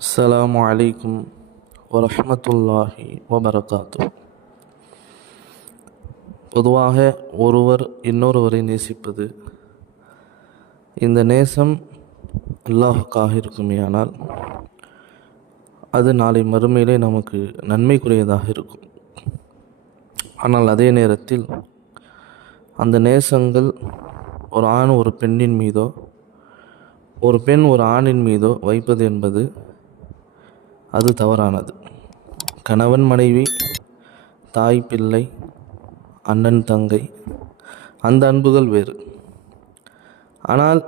அஸ்ஸலாமு அலைக்கும் வரஹ்மத்துல்லாஹி வபரகாத்து பொதுவாக ஒருவர் இன்னொருவரை நேசிப்பது இந்த நேசம் அல்லாஹுக்காக இருக்குமேயானால் அது நாளை மறுமையிலே நமக்கு நன்மைக்குரியதாக இருக்கும். ஆனால் அதே நேரத்தில் அந்த நேசங்கள் ஒரு ஆண் ஒரு பெண்ணின் மீதோ ஒரு பெண் ஒரு ஆணின் மீதோ வைப்பது என்பது அது தவறானது. கணவன் மனைவி தாய் பிள்ளை அண்ணன் தங்கை அந்த அன்புகள் வேறு. ஆனால்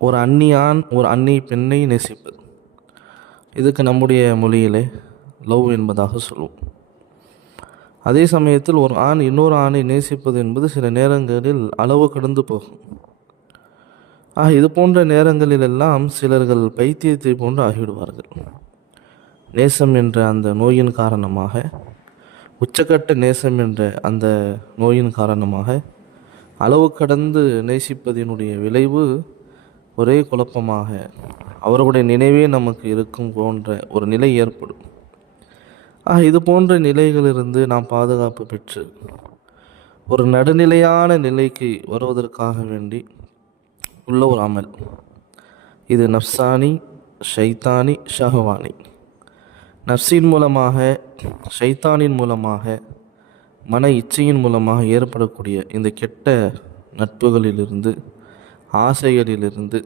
ஒரு அண்ணி ஆண் ஒரு அன்னி பெண்ணை நேசிப்பது. இதுக்கு நம்முடைய மொழியிலே லவ் என்பதாக சொல்லுவோம். அதே சமயத்தில் ஒரு ஆண் இன்னொரு ஆணை நேசிப்பது என்பது சில நேரங்களில் அளவு கடந்து போகும். ஆக இது போன்ற நேரங்களிலெல்லாம் சிலர்கள் பைத்தியத்தை போன்று ஆகிவிடுவார்கள். நேசம் என்ற அந்த நோயின் காரணமாக உச்சக்கட்ட நேசம் என்ற அந்த நோயின் காரணமாக அளவு கடந்து நேசிப்பதினுடைய விளைவு ஒரே குழப்பமாக அவர்களுடைய நினைவே நமக்கு இருக்கும் போன்ற ஒரு நிலை ஏற்படும். இது போன்ற நிலைகளிலிருந்து நாம் பாதுகாப்பு பெற்று ஒரு நடுநிலையான நிலைக்கு வருவதற்காக வேண்டி உள்ள ஒரு அமல். இது நப்சானி ஷைத்தானி ஷஹவானி. நப்சின் மூலமாக ஷைத்தானின் மூலமாக மன இச்சையின் மூலமாக ஏற்படக்கூடிய இந்த கெட்ட நட்புகளிலிருந்து ஆசைகளிலிருந்து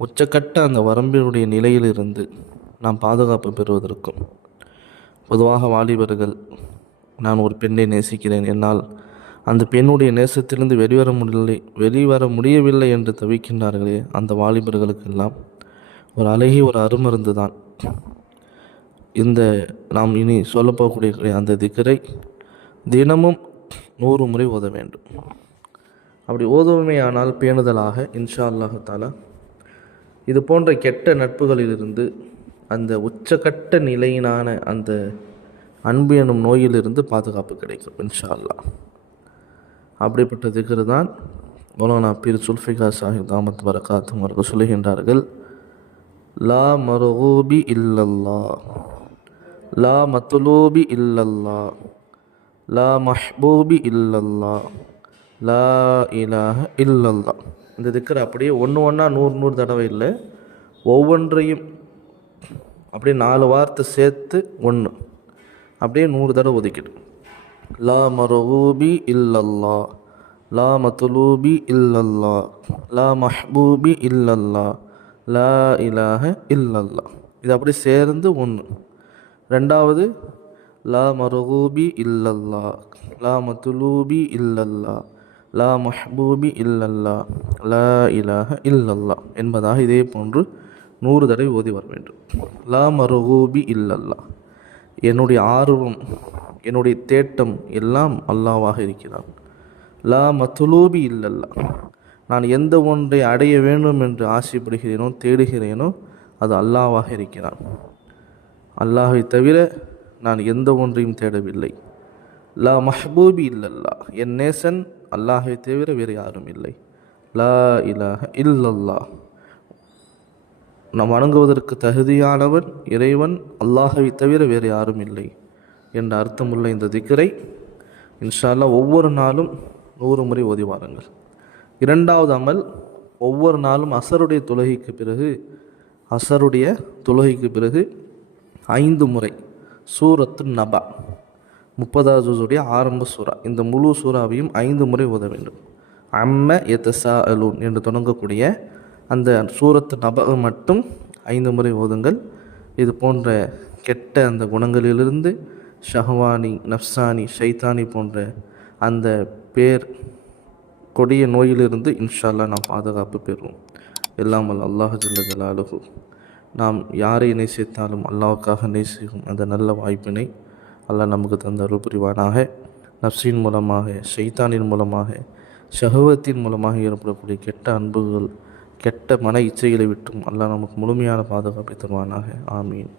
உச்சக்கட்ட அந்த வரம்பினுடைய நிலையிலிருந்து நாம் பாதுகாப்பு பெறுவதற்கும் பொதுவாக வாலிபர்கள். நான் ஒரு பெண்ணை நேசிக்கிறேன். என்னால் அந்த பெண்ணுடைய நேசத்திலிருந்து வெளிவர முடியவில்லை வெளிவர முடியவில்லை என்று தவிக்கின்றார்களே அந்த வாலிபர்களுக்கெல்லாம் ஒரு அழகிய ஒரு அருமருந்து தான். இந்த நாம் இனி சொல்லப்போகக்கூடிய அந்த திக்கரை தினமும் நூறு முறை ஓத வேண்டும். அப்படி ஓதுவமையானால் பேணுதலாக இன்ஷா அல்லாஹாலா இது போன்ற கெட்ட நட்புகளிலிருந்து அந்த உச்சகட்ட நிலையினான அந்த அன்பு எனும் நோயிலிருந்து பாதுகாப்பு கிடைக்கும் இன்ஷா அல்லா அப்படிப்பட்ட திகர் தான் மௌலானா பீர் சுல்ஃபிகா சாஹிப் தாமத் வரகாத்தும் அவர்கள் சொல்லுகின்றார்கள் லா மருகூபி இல்லல்லா லா மத்துலூபி இல்லல்லா லா மஹ்பூபி இல்லல்லா லா இலாஹ இல்லல்லா இந்த திக்கர் அப்படியே ஒன்று ஒன்றா நூறு நூறு தடவை இல்லை ஒவ்வொன்றையும் அப்படியே நாலு வார்த்தை சேர்த்து ஒன்று அப்படியே நூறு தடவை ஒதுக்கிடு. லா மரூபி இல்லல்லா. லா மத்துலூபி இல்லல்லா. லா மஹ்பூபி இல்லல்லா. லா இலாஹ இல்லல்லா. இது அப்படி சேர்ந்து ஒன்று ரெண்டாவது லா மரகூபி இல்லல்லா. லா மத்துலூபி இல்லல்லா. லா மஹ்பூபி இல்லல்லா. லா இலாஹ இல்லல்லா. என்பதாக இதே போன்று நூறு தடவை ஓதி வர வேண்டும். லா மருகூபி இல்லல்லா. என்னுடைய ஆர்வம் என்னுடைய தேட்டம் எல்லாம் அல்லாவாக இருக்கிறான் லா மத்துலூபி இல்லல்லா. நான் எந்த ஒன்றை அடைய வேண்டும் என்று ஆசைப்படுகிறேனோ தேடுகிறேனோ அது அல்லாவாக இருக்கிறான் அல்லாஹை தவிர நான் எந்த ஒன்றையும் தேடவில்லை. லா மஹ்பூபி இல்லல்லா. என் நேசன் அல்லாஹை தவிர வேறு யாரும் இல்லை. லா இலாஹ இல்லல்லா. நாம் வணங்குவதற்கு தகுதியானவன் இறைவன் அல்லாஹவை தவிர வேறு யாரும் இல்லை என்ற அர்த்தமுள்ள இந்த திக்கரை இன்ஷால்லா ஒவ்வொரு நாளும் நூறு முறை ஓதி வாருங்கள். இரண்டாவது அமல் ஒவ்வொரு நாளும் அசருடைய தொழுகைக்கு பிறகு அசருடைய தொழுகைக்கு பிறகு ஐந்து முறை சூரத்து நபா முப்பதாவது ஜூஸுடைய ஆரம்ப சூறா இந்த முழு சூறாவையும் ஐந்து முறை ஓத வேண்டும். அம்ம எத்தசா அலூன் என்று தொடங்கக்கூடிய அந்த சூரத்து நபகம் மட்டும் ஐந்து முறை ஓதுங்கள். இது போன்ற கெட்ட அந்த குணங்களிலிருந்து ஷஹவானி நப்சானி ஷைத்தானி போன்ற அந்த பேர் கொடிய நோயிலிருந்து இன்ஷால்லா நாம் பாதுகாப்பு பெறுவோம். எல்லாம் வல்ல அல்லாஹ் ஜல்ல நாம் யாரை நேசித்தாலும் அல்லாவுக்காக நேசிக்கும் அந்த நல்ல வாய்ப்பினை அல்லாஹ் நமக்கு தந்த அருள் புரிவானாக நப்சின் மூலமாக ஷைத்தானின் மூலமாக ஷஹவத்தின் மூலமாக ஏற்படக்கூடிய கெட்ட அன்புகள் கெட்ட மன இச்சைகளை விட்டும் அல்லாஹ் நமக்கு முழுமையான பாதுகாப்பை தருவானாக. ஆமீன்.